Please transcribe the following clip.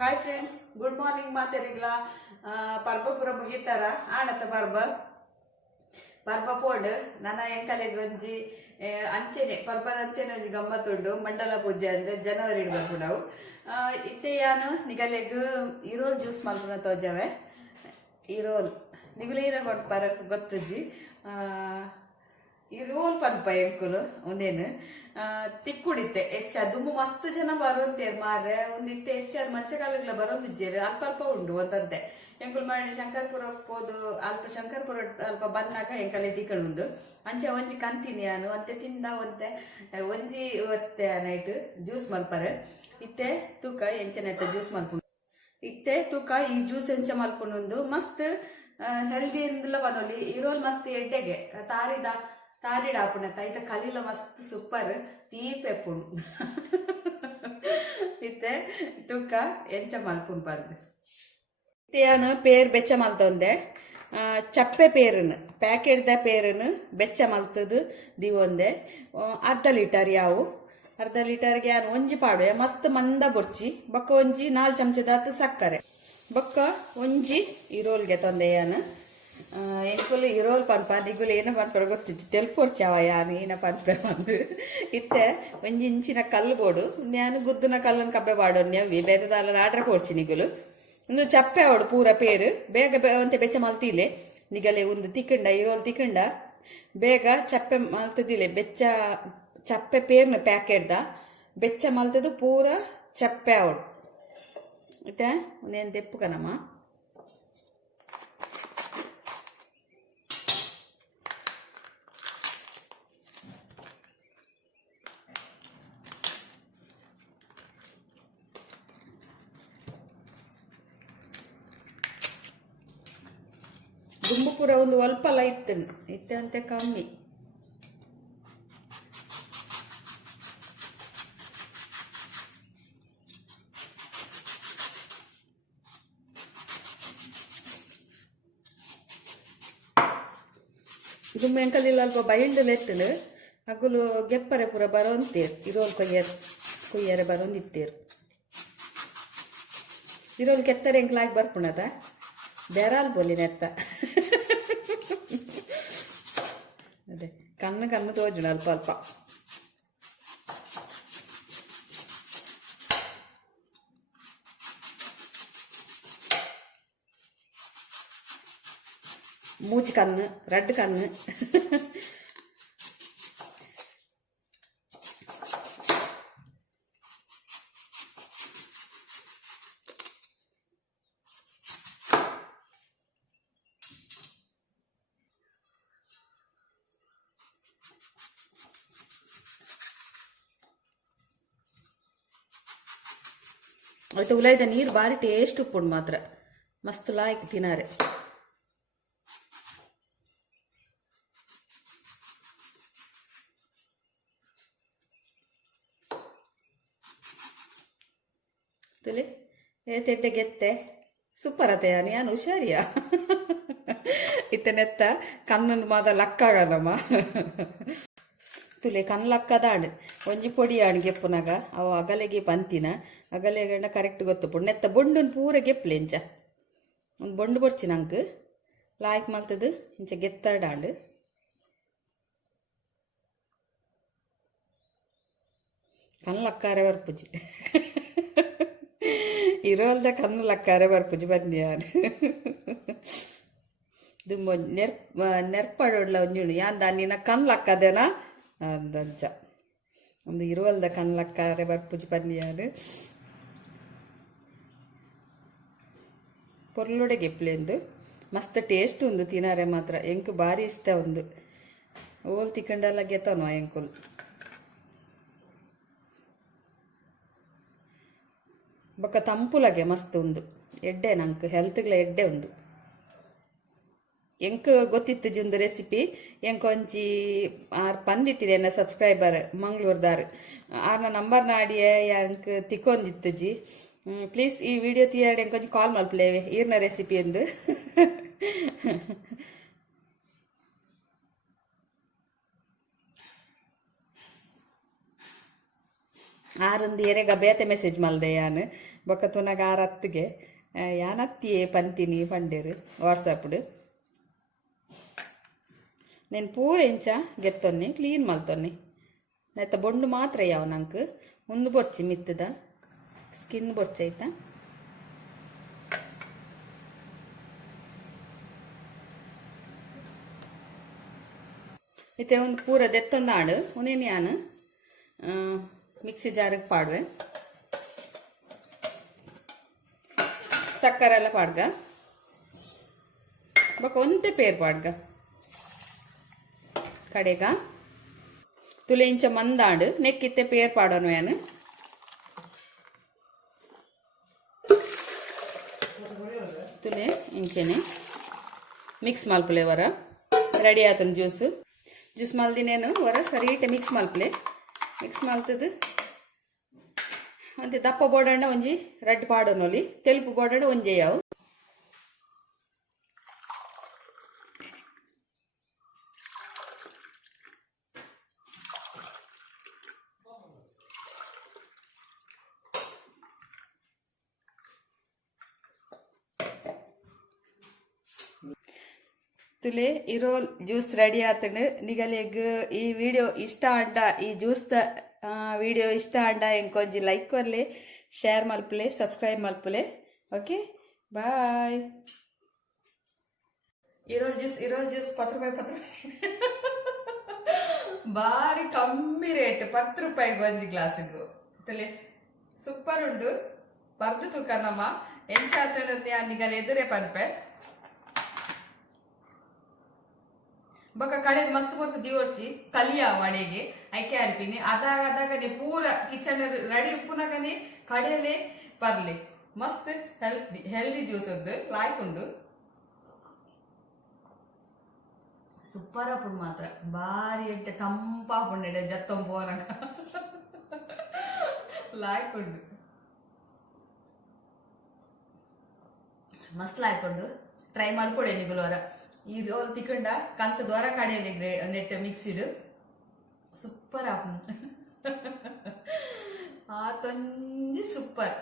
Hi friends, good morning ಮಾತಾಡಿಗ್ಲಾ. ಪರ್ಬ ಪೂರ ಮುಗಿತಾರ ಆಣತ್ತ ಪರ್ಬ ಪೋಡ್ ನನ್ನ ಎಂಕಲೆಗ್ ಒಂಜಿ ಅಂಚೆನೆ ಪರ್ಬದ ಅಂಚೆನೆ ಒಂಜಿ ಗಮ್ಮತ್ತುಂಡು. ಮಂಡಲ ಪೂಜೆ ಅಂದ್ರೆ ಜನವರಿ ಬರ್ಪು ನಾವು ಇತ್ತೆ ಯಾನು ನಿಗಲೆಗ್ ಇರೋಲ್ ಜ್ಯೂಸ್ ಮಲ್ಪುನ ತೋಜವೆ. ಇರೋಲ್ ನಿಗುಲ ಇರೋ ಪರ ಗೊತ್ತುಜ್ಜಿ ಇರೋಲ್ ಪನ್ಪ ಎಂಕುಲು ಒಂದೇನು ತಿಕ್ಕುಡಿತ್ತೆ ಹೆಚ್ಚ ದುಮ್ಮು ಮಸ್ತ್ ಜನ ಬರೋಂತೇರು ಮಾರ್ರೆ. ಒಂದಿತ್ತೆ ಹೆಚ್ಚಾದ ಮಂಚಕಾಲಗಳ ಬರೋಂದಿಜ್ಜೇರು ಅಲ್ಪ ಅಲ್ಪ ಉಂಡು ಒಂದಂತೆ ಎಂಕುಲ್ ಮಾಡಿ ಶಂಕರ್ಪುರ ಹೋಗ್ಬೋದು. ಅಲ್ಪ ಶಂಕರ್ಪುರ ಅಲ್ಪ ಬಂದಾಗ ಎಂಕಲೆ ತಿಕ್ಕಳುಂಡು ಅಂಚೆ ಒಂಜಿ ಕಂತೀನಿ ನಾನು ಅಂತೆ ತಿಂದ ಒಂತೆ ಒಂಜಿ ಒತ್ತೆ ನೈಟ್ ಜ್ಯೂಸ್ ಮಲ್ಪರೆ ಇತ್ತೆ ತೂಕ ಎಂಚನೆತ್ತ ಜ್ಯೂಸ್ ಮಲ್ಪುಂಡು. ಇತ್ತೆ ತೂಕ ಈ ಜ್ಯೂಸ್ ಎಂಚ ಮಲ್ಪುಂಡು ಮಸ್ತ್ ಹೆಲ್ದಿ ಇಂದಲ ಬನ್ನೊಲಿ. ಇರೋಲ್ ಮಸ್ತ್ ಎಡ್ಡೆಗೆ ತಾರಿಡ ಆಪುಣತ್ತ ಐತ ಕಲೀಲ ಮಸ್ತ್ ಸೂಪರ್ ತೀಪೆಪ್ಪುಂಡು. ಇತ್ತೆ ತೂಕ ಎಂಚ ಮಲ್ಪುಂಡು ಬರ್ದು ಇತ್ತೆ ನಾನು ಪೇರ್ ಬೆಚ್ಚ ಮಲ್ತೊಂದೆ. ಚಪ್ಪೆ ಪೇರನ್ನು ಪ್ಯಾಕೆಟ್ದ ಪೇರನ್ನು ಬೆಚ್ಚ ಮಲ್ತದು ದಿವೊಂದೆ. ಅರ್ಧ ಲೀಟರ್ಗೆ ನಾನು ಒಂಜಿ ಪಾಡುವೆ ಮಸ್ತ್ ಮಂದ ಬೊರ್ಚಿ ಬೊಕ್ಕ ಒಂಜಿ 4 ಚಮಚದಾತು ಸಕ್ಕರೆ ಬೊಕ್ಕ ಒಂಜಿ ಇರೋಲ್ಗೆ ತೊಂದೆ ಯಾನು ಎಂಕುಲು ಇರೋಲ್ ಪನ್ಪ ನಿಗುಲು ಏನ ಪನ್ಪರ ಗೊತ್ತಿಜ್ಜಿ ತೆಲ್ಪೊರ್ಚಾವ ಯಾನು ಏನ ಪನ್ಪೆ ಬಂದು ಇತ್ತೆ ಒಂಜಿ ಇಂಚಿನ ಕಲ್ಲು ಬೋಡು ನಾನು ಗುದ್ದುನ ಕಲ್ಲನ್ನು ಕಬ್ಬೆ ಬಾಡೋನ್ ನೆವ್ವಿ ಬೇರೆದಾಲ ಆಡ್ರೆ ಪೋರ್ಚಿ ನಿಗುಲು ಒಂದು ಚಪ್ಪೆ ಅವಡು ಪೂರ ಪೇರು ಬೇಗ ಒಂತೆ ಬೆಚ್ಚ ಮಲ್ತಿಲೆ ನಿಗಲೆ ಒಂದು ತಿಕ್ಕಂಡ ಇರೋಲ್ ತಿಕ್ಕಂಡ ಬೇಗ ಚಪ್ಪೆ ಮಲ್ತದಿಲೆ ಬೆಚ್ಚ ಚಪ್ಪೆ ಪೇರ್ನ ಪ್ಯಾಕೆಟ್ದ ಬೆಚ್ಚ ಮಲ್ತದು ಪೂರ ಚಪ್ಪೆ ಅವಡು ಮತ್ತೆ ಒಂದೇನು ತೆಪ್ಪು ಕಣಮ್ಮ. ದುಂಬು ಪೂರ ಒಂದು ಒಲ್ಪಲ್ಲ ಇತ್ತೆ ಅಂತೆ ಕಮ್ಮಿ. ದುಮ್ಮೆ ಎಂಕಲಿಲ್ಲ ಅಲ್ಪ ಬೈಲ್ಡಲ್ಲಿ ಎತ್ತಲು ಅಗುಲು ಗೆಪ್ಪರೆ ಪೂರ ಬರೋಂತೇರು ಇರೋಲ್ ಕೊಯ್ಯರೆ ಬರೋಂದಿತ್ತೇರು ಇರೋಲ್ ಕೆತ್ತರೆ ಎಂಕ್ಲಾಗಿ ಬರ್ಪುಣದ ಬೆರಾಲ್ ಬೋಲಿ ನೆತ್ತ ಅದೇ ಕಣ್ಣು ತೋಜುಣ ಅಲ್ಪ ಅಲ್ಪ ಮೂಚಿ ಕಣ್ಣು ರೆಡ್ ಕಣ್ಣು ಅದಕ್ಕೆ ಉಲಾಯ್ದ ನೀರು ಭಾರಿ ಟೇಸ್ಟ್ ಉಪ್ಪುಂಡು ಮಾತ್ರ ಮಸ್ತ್ ಲಾಯ್ಕ್ ತಿನಾರೆ. ತುಲೆ ತೆಡ್ಡೆ ಗೆತ್ತೆ ಸೂಪರ್ ಅತ್ತೆ ನಾನು ಹುಷಾರಿಯಾ ಇತ್ತನೆತ್ತ ಕಣ್ಣನ್ನು ಮಾದ ಲಕ್ಕಾಗಲ್ಲಮ್ಮ ತುಲೆ ಕಣ್ಣು ಲಕ್ಕದಾಂಡು ಒಂಜಿ ಪೊಡಿ ಆಣ್ ಗೆಪ್ಪುನಾಗ ಅವು ಅಗಲೆಗೆ ಪಂತಿನ ಅಗಲೆಗಂಡ ಕರೆಕ್ಟ್ ಗೊತ್ತುಪುಂಡು ನೆತ್ತ ಬೊಂಡುನ್ ಪೂರ ಗೆಪ್ಪಲೆ ಇಂಚ ಒಂದು ಬೊಂಡು ಬೊಡ್ಚಿ ನಂಗೆ ಲಾಯ್ಕ್ ಮಲ್ತದು ಇಂಚ ಗೆತ್ತರ್ಡಾಂಡು ಕಣ್ಣು ಲಕ್ಕಾರೆ ಬರ್ಪುಜಿ ಇರೋಲ್ದ ಕಣ್ಣು ಲಕ್ಕಾರೆ ಬರ್ಪುಜಿ ಬನ್ನಿ ಯಾರು ಇದು ನೆರ್ಪಡೋಡ್ಲ ಒಂಜುಂಡು ಯಾನ್ ದಾನಿನ ಕಣ್ಣು ಲಕ್ಕದೇನ ಅಂದಂಚ ಒಂದು ಇರುವಲ್ದ ಕಣ್ಣು ಲಕ್ಕಾರೆ ಬರ್ಪುಜಿ ಬನ್ನಿ ಯಾರು ಪೊರ್ಲೊಡೆ ಗೆಪ್ಲೆಂದು ಮಸ್ತ್ ಟೇಸ್ಟ್ ಉಂದು ತಿನಾರೆ ಮಾತ್ರ ಎಂಕು ಭಾರಿ ಇಷ್ಟ ಒಂದು ಓಲ್ ತಿಕ್ಕಂಡೆಲ್ಲ ಗೆತನು ಎಂಕುಲ್ ಬೊಕ್ಕ ತಂಪುಲಗೆ ಮಸ್ತ್ ಉಂದು ಎಡ್ಡೆ ನಂಗೆ ಹೆಲ್ತ್ಗ್ಲ ಎಡ್ಡೆ ಉಂದು ಎಂಕ್ ಗೊತ್ತಿತ್ತು ಒಂದು ರೆಸಿಪಿ ಎಂಕೊಂಚಿ ಆರು ಪಂದಿತ್ತಿದೆ ಎನ್ನ ಸಬ್ಸ್ಕ್ರೈಬರ್ ಮಂಗ್ಳೂರ್ದಾರು ಆರ್ನ ನಂಬರ್ ನಾಡಿಯೇ ಎಂಕ್ ತಿಕ್ಕೊಂದಿತ್ತು ಜಿ ಪ್ಲೀಸ್ ಈ ವಿಡಿಯೋ ತೀಯಾಡಿ ಎಂಕೊಂಚಿ ಕಾಲ್ ಮಲ್ಪಲೇವೆ ಈರ್ನ ರೆಸಿಪಿ ಎಂದು ಆರೊಂದು ಎರೆಗ ಬೇತೆ ಮೆಸೇಜ್ ಮಲ್ದೆ ಯಾನು ಬೊಕ್ಕ ತುನಗ ಆರತ್ತಿಗೆ ಯಾನತ್ತಿಯೇ ಪಂತಿನಿ ಪಂಡೇರು ವಾಟ್ಸಪ್ಡು నేను ಪೂರ ಇಂಚ ಗೆತ್ತೊನ್ನಿ ಕ್ಲೀನ್ ಮಲ್ತೊನ್ನಿ ನೆತ್ತ ಬೊಂಡು ಮಾತ್ರ ಯಾವ ನಂಗೆ ಮುಂದೆ ಬೊರ್ಚಿ ಮಿತ್ತದ ಸ್ಕಿನ್ ಬೊರ್ಚೈತಾ ಇತ್ತೆ ಒಂದು ಪೂರ ದೆತ್ತೊಂದಾಡು ಉನೇನು ಯಾನು ಮಿಕ್ಸಿ ಜಾರಿಗೆ ಪಾಡುವೆ ಸಕ್ಕರೆ ಎಲ್ಲ ಪಾಡ್ಗ ಬೊಕ ಒಂದೇ ಪೇರ್ ಪಾಡ್ಗ ಕಡೆಗ ತುಲೆ ಇಂಚ ಮಂದಾಡು ನೆಕ್ಕಿತ್ತೆ ಪೇರ್ ಪಾಡೋನು ಯಾನು ತುಲೆ ಇಂಚೆನೆ ಮಿಕ್ಸ್ ಮಲ್ಪಲೆ ವರ ರೆಡಿ ಆತನ ಜ್ಯೂಸ್ ಮಲ್ದಿನೇನು ವರ ಸರಿಟ ಮಿಕ್ಸ್ ಮಲ್ಪಲೆ ಮಿಕ್ಸ್ ಮಲ್ತದು ಅಂತೆ ದಪ್ಪ ಬೋಡಂಡ ಒಂಜಿ ರಡ್ಡ್ ಪಾಡೋನೊಲಿ ತೆಲುಪು ಬೋಡಂಡ ಒಂಜೆ ಯಾವು ತುಲೆ ಇರೋಲ್ ಜ್ಯೂಸ್ ರೆಡಿ ಆತಂಡು ನಿಗಲೆಗ್ ಈ ವಿಡಿಯೋ ಇಷ್ಟ ಅಂಡ ಈ ಜ್ಯೂಸ್ದ ವಿಡಿಯೋ ಇಷ್ಟ ಅಂಡ ಎಂಕೊಂಜಿ ಲೈಕ್ ಕೊರ್ಲೆ ಶೇರ್ ಮಲ್ಪಲೆ ಸಬ್ಸ್ಕ್ರೈಬ್ ಮಲ್ಪಲೆ ಓಕೆ ಬಾಯ್ ಇರೋಲ್ ಜ್ಯೂಸ್ 10 ರೂಪಾಯಿ ಬಾರಿ ಕಮ್ಮಿ ರೇಟ್ 10 ರೂಪಾಯಿಗೆ ಒಂಜಿ ಗ್ಲಾಸಿಗೂ ತುಲೆ ಸೂಪರ್ ಉಂಡು ಬರ್ದು ತೂಕನಮ್ಮ ಎಂಚಾತಂಡು ನಿಗಲೆ ಎದುರೇ ಪನ್ಪೆ ಬೊಕ ಕಡೆದು ಮಸ್ತ್ ಕೊರ್ತು ದಿವರ್ಚಿ ಕಲಿಯ ವಡೆಗೆ ಐಕೆ ಅನ್ಪಿನಿ ಅದಾಗನೆ ಪೂರ ಕಿಚನ್ ರೆಡಿ ಉಪ್ಪುನಗನೆ ಕಡೆಯಲ್ಲೇ ಬರ್ಲಿ ಮಸ್ತ್ ಹೆಲ್ದಿ ಜ್ಯೂಸ್ ಒಂದು ಲಾಯ್ಕ್ ಉಂಡು ಸೂಪರ್ ಅಪ್ಪುಂಡು ಮಾತ್ರ ಬಾರಿ ಎಡ್ಡೆ ತಂಪಾಪುಂಡೆ ಜತ್ತೊಂಬೋನಗ ಲಾಯ್ಕ್ ಉಂಡು ಮಸ್ತ್ ಲಾಯ್ಕ್ ಉಂಡು ಟ್ರೈ ಮಾಡ್ಕೊಡೆ ನಿಗುಲವರ ಈ ರೋಲ್ ತಿಕ್ಕಂಡ ಕಂತ ದ್ವಾರ ಕಡೆಯಲ್ಲಿ ನೆಟ್ ಮಿಕ್ಸಿಡ್ ಸೂಪರ್ ಆಪುಂಡು ಆತೊಂಜಿ ಸೂಪರ್